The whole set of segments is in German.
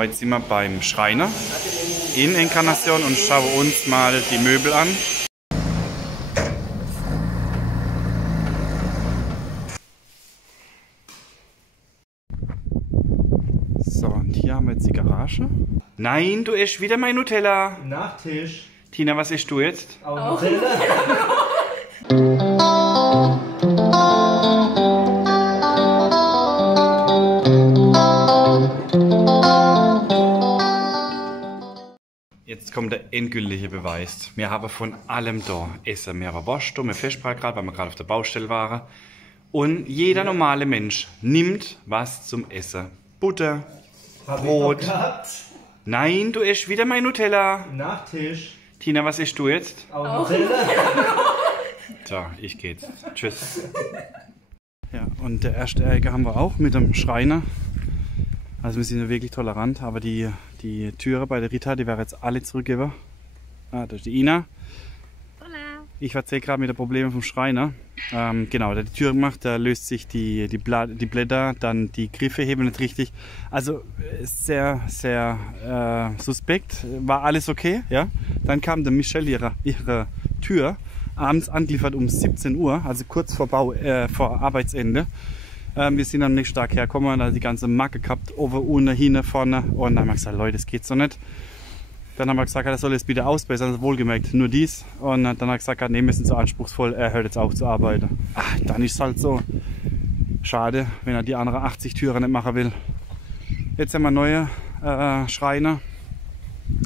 heute sind wir beim Schreiner in Encarnacion und schauen uns mal die Möbel an. So, und hier haben wir jetzt die Garage. Nein, du isst wieder mein Nutella. Nachtisch. Tina, was isst du jetzt? Auch Nutella. Jetzt kommt der endgültige Beweis. Wir haben von allem da Essen. Wir haben Wurst, wir Fischbrei gerade, weil wir gerade auf der Baustelle waren. Und jeder normale Mensch nimmt was zum Essen. Butter, Brot. Nein, du isst wieder mein Nutella. Nachtisch. Tina, was isst du jetzt? Auch Nutella. So, ich gehe jetzt. Tschüss. Ja, und der erste Ärger haben wir auch mit dem Schreiner. Also wir sind ja wirklich tolerant, aber die Türe bei der Rita, die wäre jetzt alle zurückgegeben. Ah, das ist die Ina. Hola. Ich erzähle gerade mit den Problemen vom Schreiner. Genau, der hat die Tür gemacht, da löst sich die Blätter, dann die Griffe heben nicht richtig. Also sehr, sehr suspekt. War alles okay, ja. Dann kam der Michel ihre Tür abends angeliefert um 17 Uhr, also kurz vor Arbeitsende. Wir sind am nächsten Tag hergekommen, da hat die ganze Macke gehabt, oben, unten, hinten, vorne. Und dann haben wir gesagt, Leute, das geht so nicht. Dann haben wir gesagt, er soll es bitte ausbessern, also wohlgemerkt, nur dies. Und dann hat er gesagt, nee, wir sind so anspruchsvoll, er hört jetzt auf zu arbeiten. Ach, dann ist es halt so. Schade, wenn er die anderen 80 Türen nicht machen will. Jetzt haben wir einen neuen Schreiner.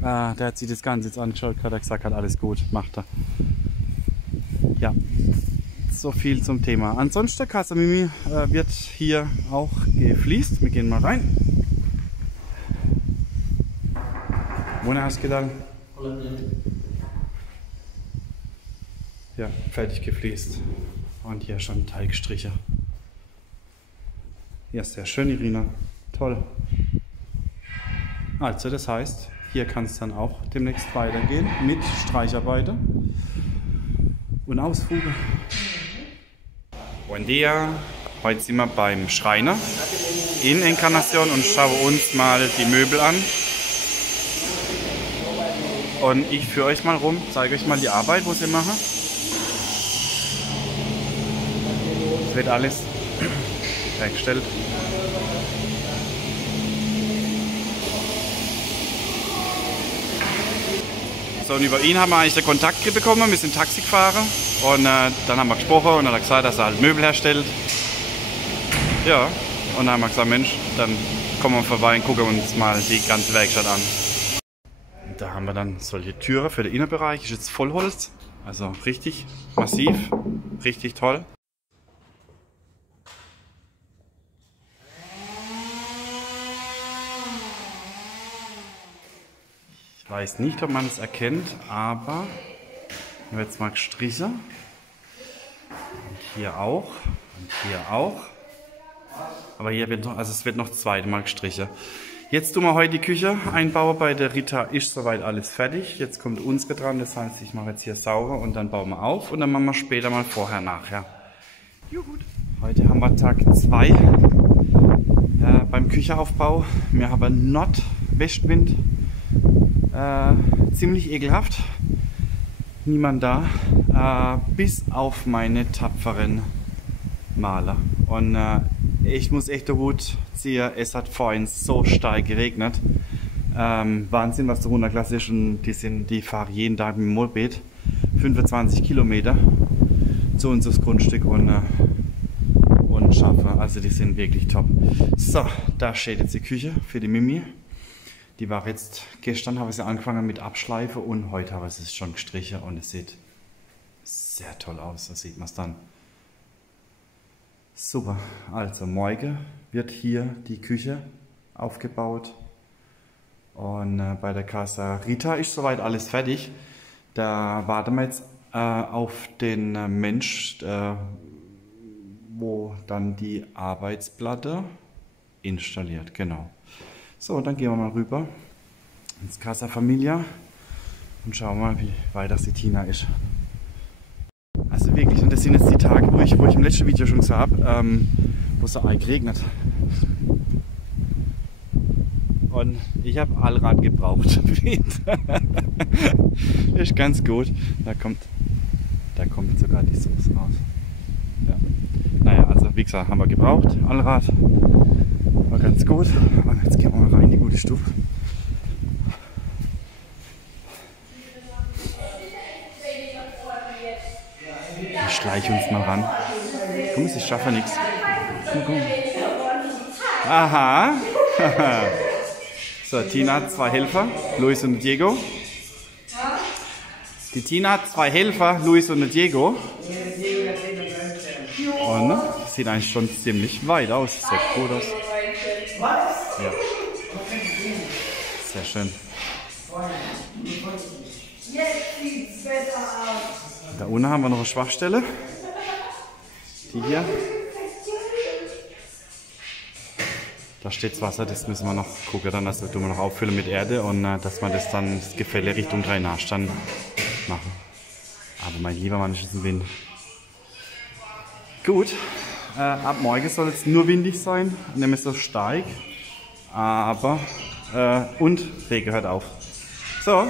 Der hat sich das Ganze jetzt angeschaut, hat er gesagt, alles gut, macht er. Ja. So viel zum Thema. Ansonsten, Casa Mimi wird hier auch gefliest. Wir gehen mal rein. Buenas, ¿qué tal? Ja, fertig gefliest. Und hier schon Teigstriche. Ja, sehr schön, Irina. Toll. Also, das heißt, hier kann es dann auch demnächst weitergehen mit Streicharbeiten und Ausfuge. Buen dia. Heute sind wir beim Schreiner in Encarnacion und schauen uns mal die Möbel an. Und ich führe euch mal rum, zeige euch mal die Arbeit, wo sie machen. Es wird alles hergestellt. So, und über ihn haben wir eigentlich den Kontakt bekommen. Wir sind Taxi gefahren und dann haben wir gesprochen und dann hat er gesagt, dass er halt Möbel herstellt. Ja, und dann haben wir gesagt, Mensch, dann kommen wir vorbei und gucken uns mal die ganze Werkstatt an. Und da haben wir dann solche Türen für den Innenbereich. Ist jetzt Vollholz, also richtig massiv, richtig toll. Ich weiß nicht, ob man es erkennt, aber hier wird jetzt mal gestrichen. Und hier auch. Und hier auch. Aber hier wird noch, also es wird noch zweimal gestrichen. Jetzt tun wir heute die Küche einbauen. Bei der Rita ist soweit alles fertig. Jetzt kommt unsere dran, das heißt, ich mache jetzt hier sauber und dann bauen wir auf. Und dann machen wir später mal vorher, nachher. Juhu. Heute haben wir Tag 2 beim Küchenaufbau. Wir haben Nordwestwind. Ziemlich ekelhaft. Niemand da. Bis auf meine tapferen Maler. Und ich muss echt den Hut ziehen. Es hat vorhin so stark geregnet. Wahnsinn, was der runtergelassen ist. Und die fahren jeden Tag mit dem Moped 25 Kilometer zu uns aufs Grundstück und schaffen. Also die sind wirklich top. So, da steht jetzt die Küche für die Mimi. Die war jetzt, gestern habe ich sie angefangen mit Abschleife und heute habe ich es schon gestrichen und es sieht sehr toll aus. Da sieht man es dann. Super, also morgen wird hier die Küche aufgebaut und bei der Casa Rita ist soweit alles fertig. Da warten wir jetzt auf den Mensch, wo dann die Arbeitsplatte installiert, genau. So, dann gehen wir mal rüber ins Casa Familia und schauen mal, wie weit das die Tina ist. Also wirklich, und das sind jetzt die Tage, wo ich im letzten Video schon gesagt habe, wo es so geregnet. und ich habe Allrad gebraucht. Ist ganz gut. Da kommt sogar die Soße raus. Ja. Naja, also wie gesagt, haben wir gebraucht. Allrad war ganz gut. Und jetzt gehen wir mal rein in die gute Stube. Ich schleiche uns mal ran. Komm, ich schaffe nichts. Komm. Aha. So, Tina hat 2 Helfer, Luis und Diego. Die Tina hat 2 Helfer, Luis und Diego. Und sieht eigentlich schon ziemlich weit aus. Sieht gut aus. Ja. Sehr schön. Da unten haben wir noch eine Schwachstelle. Die hier. Da steht das Wasser, das müssen wir noch gucken, dann, also tun wir noch auffüllen mit Erde und dass wir das dann, das Gefälle Richtung Drainage dann machen. Aber mein lieber Mann, ist es ein Wind. Gut, ab morgen soll es nur windig sein, nämlich so stark, aber und Regen hört auf. So,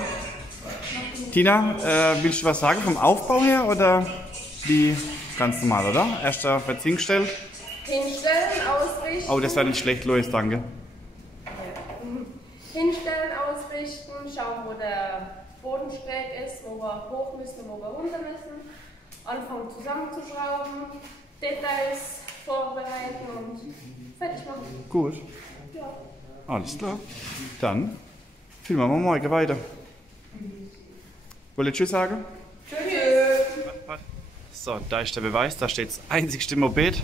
Tina, willst du was sagen vom Aufbau her oder wie ganz normal, oder? Erst auf jetzt hingestellt. Hinstellen, ausrichten. Oh, das war nicht schlecht, Lois, danke. Hinstellen, ausrichten, schauen, wo der Boden schräg ist, wo wir hoch müssen, wo wir runter müssen. Anfangen zusammenzuschrauben, Details vorbereiten und fertig machen. Gut. Ja. Alles klar. Dann filmen wir morgen weiter. Wollt ihr Tschüss sagen? Tschüss. So, da ist der Beweis, da steht das einzigste Moped.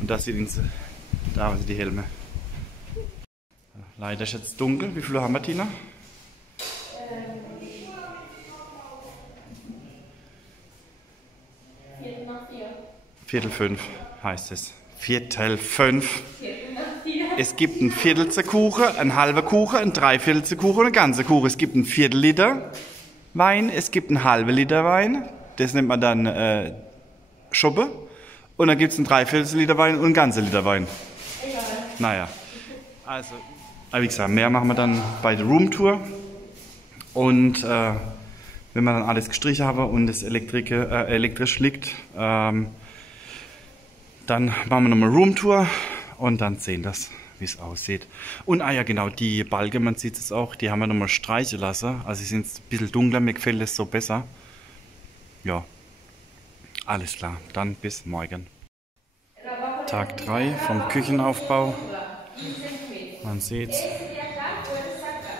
Und da sind die Helme. Leider ist jetzt dunkel. Wie viel haben wir, Tina? Viertel nach 4. Viertel 5 heißt es. Viertel 5. Viertel nach 4. Es gibt einen Viertel Kuchen, einen halben Kuchen, einen Dreiviertel Kuchen und einen ganzen Kuchen. Es gibt einen Viertel Liter Wein, es gibt einen halben Liter Wein. Das nennt man dann Schoppe. Und dann gibt es einen Dreiviertel Liter Wein und einen ganzen Liter Wein. Egal. Naja, also, wie gesagt, mehr machen wir dann bei der Roomtour. Und wenn wir dann alles gestrichen haben und das elektrisch liegt, dann machen wir nochmal Roomtour und dann sehen das, wie es aussieht. Und ja genau, die Balken, man sieht es auch, die haben wir nochmal streichen lassen. Also sie sind ein bisschen dunkler, mir gefällt es so besser. Ja. Alles klar, dann bis morgen. Tag 3 vom Küchenaufbau. Man sieht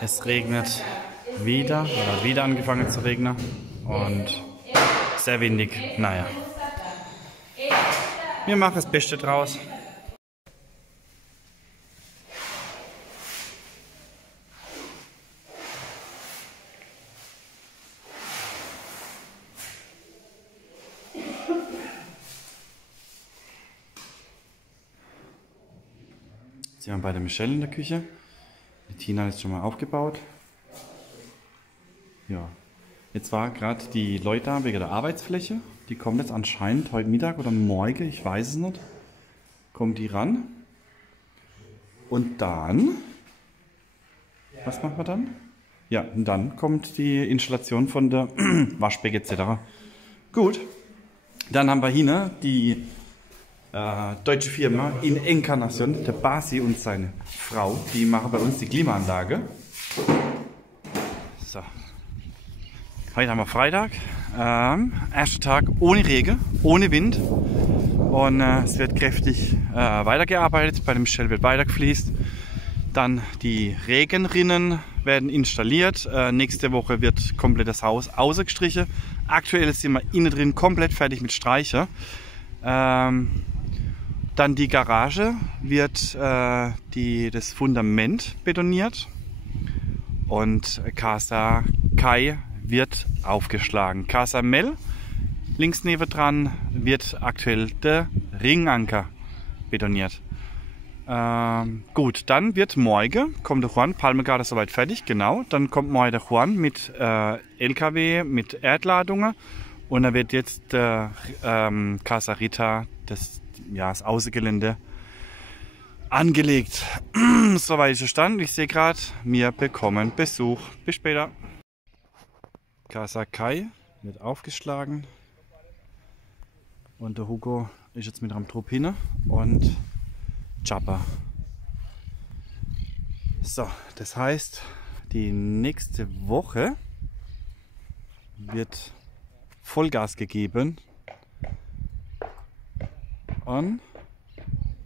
es regnet wieder oder wieder angefangen zu regnen und sehr windig. Naja, wir machen das Beste draus. Jetzt sind wir bei der Michelle in der Küche. Die Tina hat jetzt schon mal aufgebaut. Ja, jetzt war gerade die Leute da wegen der Arbeitsfläche. Die kommt jetzt anscheinend heute Mittag oder morgen, ich weiß es nicht. Kommt die ran. Und dann, was machen wir dann? Ja, und dann kommt die Installation von der Waschbecken etc. Gut, dann haben wir hier die deutsche Firma in Encarnación, der Basi und seine Frau, die machen bei uns die Klimaanlage. So. Heute haben wir Freitag, erster Tag ohne Regen, ohne Wind und es wird kräftig weitergearbeitet, bei dem Michelle wird weitergefließt. Dann die Regenrinnen werden installiert, nächste Woche wird komplett das Haus ausgestrichen. Aktuell sind wir innen drin komplett fertig mit Streicher. Dann die Garage wird das Fundament betoniert und Casa Kai wird aufgeschlagen. Casa Mel, links nebendran, wird aktuell der Ringanker betoniert. Gut, dann wird morgen, kommt der Juan, Palmegarten ist soweit fertig, genau. Dann kommt morgen der Juan mit LKW, mit Erdladungen und dann wird jetzt der Casa Rita, das Außengelände angelegt. Soweit ist der Stand. Ich sehe gerade, wir bekommen Besuch. Bis später. Casa Kai wird aufgeschlagen. Und der Hugo ist jetzt mit einem Trupp hin und Chopper. So, das heißt, die nächste Woche wird Vollgas gegeben. Und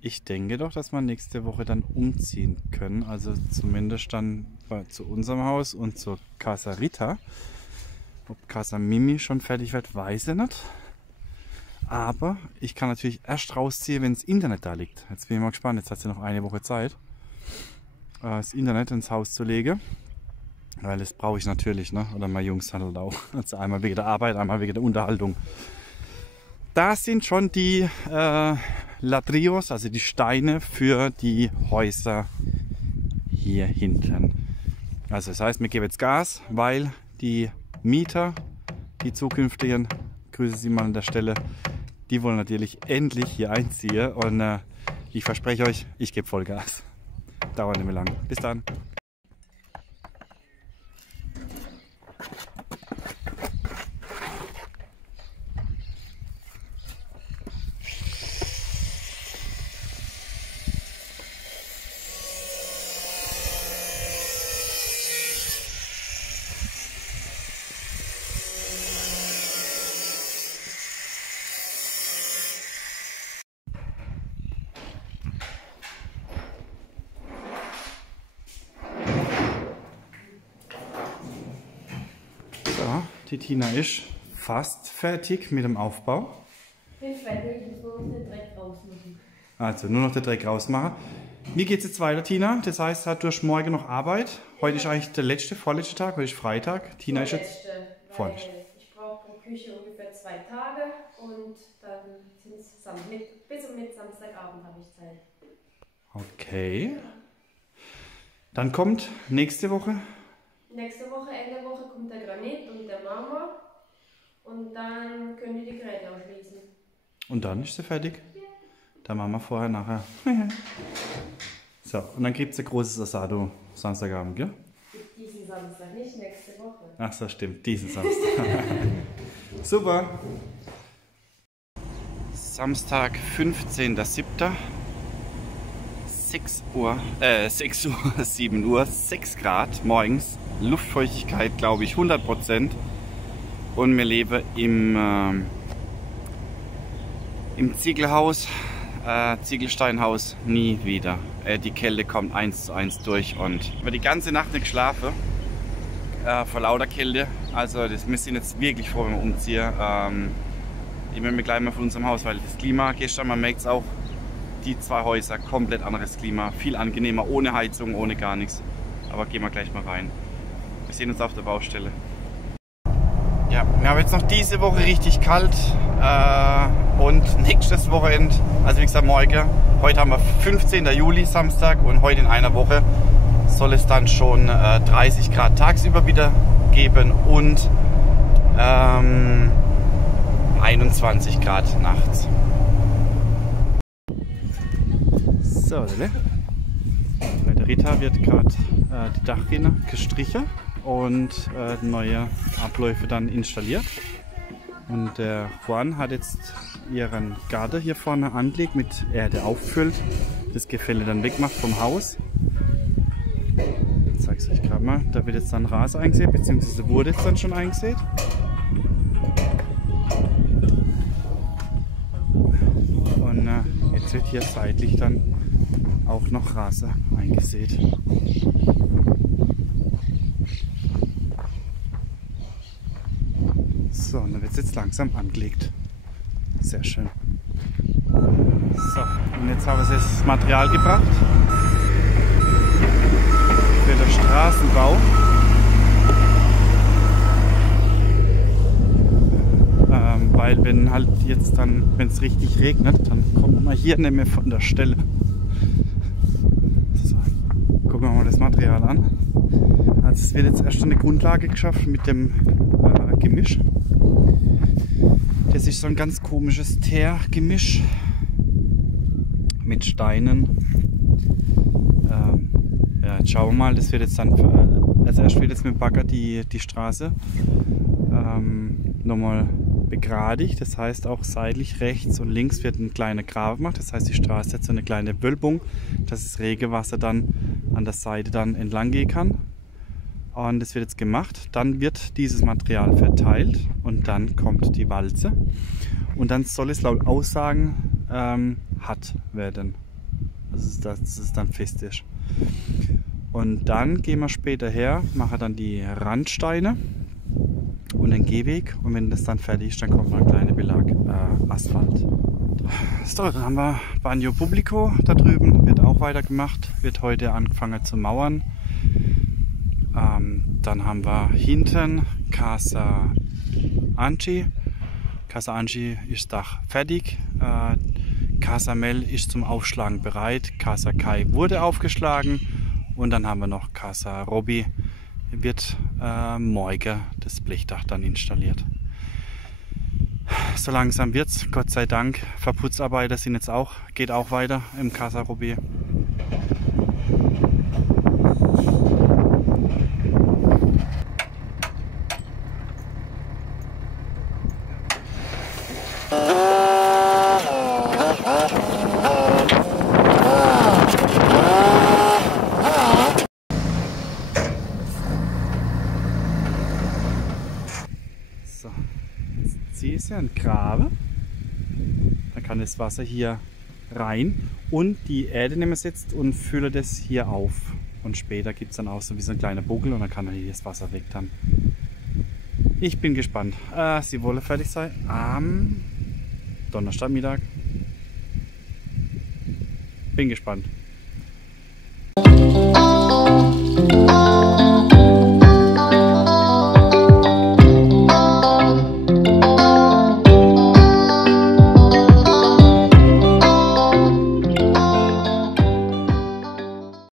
ich denke doch, dass wir nächste Woche dann umziehen können. Also zumindest dann zu unserem Haus und zur Casa Rita. Ob Casa Mimi schon fertig wird, weiß ich nicht. Aber ich kann natürlich erst rausziehen, wenn das Internet da liegt. Jetzt bin ich mal gespannt. Jetzt hat sie noch eine Woche Zeit, das Internet ins Haus zu legen. Weil das brauche ich natürlich, ne? Oder meine Jungs halt auch. Also einmal wegen der Arbeit, einmal wegen der Unterhaltung. Da sind schon die Ladrillos, also die Steine für die Häuser hier hinten. Also das heißt, wir geben jetzt Gas, weil die Mieter, die zukünftigen, grüße Sie mal an der Stelle, die wollen natürlich endlich hier einziehen. Und ich verspreche euch, ich gebe Vollgas. Dauert nicht mehr lang. Bis dann. Die Tina ist fast fertig mit dem Aufbau. Bin fertig, ich muss nur noch den Dreck rausmachen. Also nur noch den Dreck rausmachen. Wie geht es jetzt weiter, Tina? Das heißt, du hast morgen noch Arbeit. Heute ist eigentlich der vorletzte Tag, heute ist Freitag. Tina ist jetzt vorletzte. Ich brauche pro Küche ungefähr 2 Tage und dann sind es bis und mit Samstagabend habe ich Zeit. Okay. Dann kommt nächste Woche. Nächste Woche, Ende der Woche, kommt der Granit und der Marmor und dann können die Geräte ausschließen. Und dann ist sie fertig? Ja. Da machen wir vorher, nachher. So, und dann gibt es ein großes Asado Samstagabend, gell? Diesen Samstag, nicht nächste Woche. Ach so, stimmt, diesen Samstag. Super. Samstag, 15.07. 7 Uhr, 6 Grad morgens. Luftfeuchtigkeit, glaube ich, 100%. Und wir leben im Ziegelhaus, Ziegelsteinhaus, nie wieder. Die Kälte kommt 1:1 durch und über die ganze Nacht nicht geschlafen. Vor lauter Kälte. Also wir sind jetzt wirklich froh, wenn wir umziehen. Ich möchte gleich mal von unserem Haus, weil das Klima gestern, man merkt es auch, die 2 Häuser, komplett anderes Klima. Viel angenehmer, ohne Heizung, ohne gar nichts. Aber gehen wir gleich mal rein. Wir sehen uns auf der Baustelle. Ja, wir haben jetzt noch diese Woche richtig kalt und nächstes Wochenende, also wie gesagt morgen, heute haben wir 15. Juli, Samstag, und heute in einer Woche soll es dann schon 30 Grad tagsüber wieder geben und 21 Grad nachts. So, bei der Rita wird gerade die Dachrinne gestrichen und neue Abläufe dann installiert. Und der Juan hat jetzt ihren Garten hier vorne angelegt, mit Erde auffüllt, das Gefälle dann wegmacht vom Haus. Ich zeige es euch gerade mal. Da wird jetzt dann Rasen eingesät, beziehungsweise wurde jetzt dann schon eingesät. Und jetzt wird hier seitlich dann auch noch Rasen eingesät. So, und dann wird es jetzt langsam angelegt. Sehr schön. So, und jetzt haben wir das Material gebracht für den Straßenbau. Weil wenn halt jetzt dann, wenn es richtig regnet, dann kommt man hier nicht mehr von der Stelle. So, gucken wir mal das Material an. Also es wird jetzt erst eine Grundlage geschaffen mit dem Gemisch. Das ist so ein ganz komisches Teergemisch mit Steinen Ja, jetzt schauen wir mal, das wird jetzt dann, also erst wird jetzt mit dem Bagger die Straße nochmal begradigt, das heißt auch seitlich rechts und links wird ein kleiner Graben gemacht, das heißt die Straße hat so eine kleine Wölbung, dass das Regenwasser dann an der Seite dann entlang gehen kann. Und das wird jetzt gemacht, dann wird dieses Material verteilt und dann kommt die Walze und dann soll es laut Aussagen hart werden, also dass es dann fest ist. Und dann gehen wir später her, machen dann die Randsteine und den Gehweg und wenn das dann fertig ist, dann kommt noch ein kleiner Belag Asphalt. So, dann haben wir Bagno Pubblico da drüben, wird auch weitergemacht, wird heute angefangen zu mauern. Dann haben wir hinten Casa Anci. Casa Anci ist das Dach fertig. Casa Mel ist zum Aufschlagen bereit. Casa Kai wurde aufgeschlagen. Und dann haben wir noch Casa Robby. Wird morgen das Blechdach dann installiert. So langsam wird's, Gott sei Dank. Verputzarbeiter sind jetzt auch, geht auch weiter im Casa Robby. So, jetzt ziehe ich ja einen Graben. Dann kann das Wasser hier rein und die Erde nehmen wir jetzt und fülle das hier auf. Und später gibt es dann auch so wie so ein kleiner Buckel und dann kann man hier das Wasser weg dann. Ich bin gespannt. Sie wollen fertig sein am Donnerstagmittag. Bin gespannt.